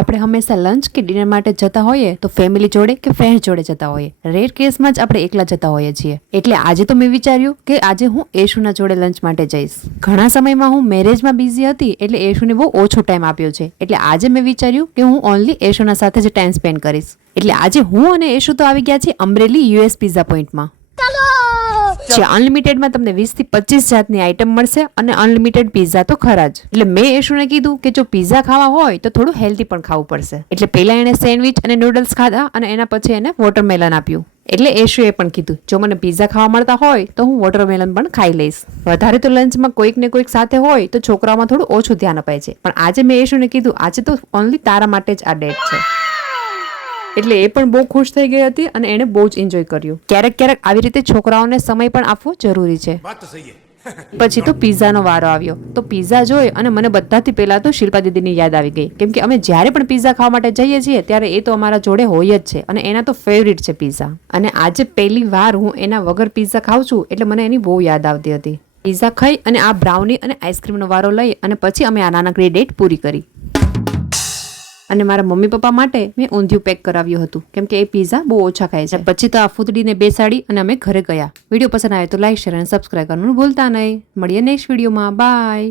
આપણે હંમેશા લંચ કે ડિનર માટે જતા હોઈએ તો ફેમિલી જોડે કે ફ્રેન્ડ જોડે જતા હોઈએ. રેર કેસમાં જ આપણે એકલા જતા હોઈએ છીએ. એટલે આજે તો મેં વિચાર્યું કે આજે હું એશુના જોડે લંચ માટે જઈશ. ઘણા સમયમાં હું મેરેજમાં બિઝી હતી એટલે એશુને બહુ ઓછો ટાઈમ આપ્યો છે. એટલે આજે મેં વિચાર્યું કે હું ઓનલી એશુના સાથે જ ટાઈમ સ્પેન્ડ કરીશ. એટલે આજે હું અને એશુ તો આવી ગયા છે અમરેલી યુએસ પિઝા પોઈન્ટમાં. જે અનલિમિટેડમાં તમને 20 થી 25 જાતની આઈટમ મળશે અને અનલિમિટેડ પિઝા તો ખરા જ. એટલે મેં એશુને કીધું કે જો પિઝા ખાવા હોય તો થોડું હેલ્ધી પણ ખાવું પડશે. એટલે પહેલા એને સેન્ડવિચ અને નૂડલ્સ ખાધા અને એના પછી એને વોટરમેલન આપ્યું. એટલે એશુએ પણ કીધું જો મને પિઝા ખાવા મળતા હોય તો હું વોટરમેલન પણ ખાઈ લઈશ. વધારે તો લંચમાં કોઈક ને કોઈક સાથે હોય તો છોકરાઓમાં થોડું ઓછું ધ્યાન અપાય છે. પણ આજે મેં એશુને કીધું આજે તો ઓનલી તારા માટે જ આ ડેટ છે. એટલે એ પણ બહુ ખુશ થઈ ગઈ હતી અને એને બહુ જ એન્જોય કર્યું. ક્યારેક ક્યારેક આવી રીતે છોકરાઓને સમય પણ આપવો જરૂરી છે. પછી તો પિઝાનો વારો આવ્યો. તો પિઝા જોઈ અને મને બધાથી પહેલા તો શિલ્પા દીદીની યાદ આવી ગઈ. કેમ કે અમે જ્યારે પણ પિઝા ખાવા માટે જઈએ છીએ ત્યારે એ તો અમારા જોડે હોય જ છે અને એના તો ફેવરિટ છે પિઝા. અને આજે પહેલી વાર હું એના વગર પિઝા ખાઉં છું એટલે મને એની બહુ યાદ આવતી હતી. પિઝા ખાઈ અને આ બ્રાઉની અને આઈસ્ક્રીમનો વારો લઈ અને પછી અમે આ નાનકડી ડેટ પૂરી કરી. અને મારા મમ્મી પપ્પા માટે મેં ઊંધિયું પેક કરાવ્યું હતું કેમ કે એ પિઝા બહુ ઓછા ખાય છે. પછી તો આ ફૂદડીને બેસાડી અને અમે ઘરે ગયા. વિડીયો પસંદ આવે તો લાઈક શેર અને સબસ્ક્રાઈબ કરવાનું ભૂલતા નહીં. મળીએ નેક્સ્ટ વિડીયોમાં. બાય.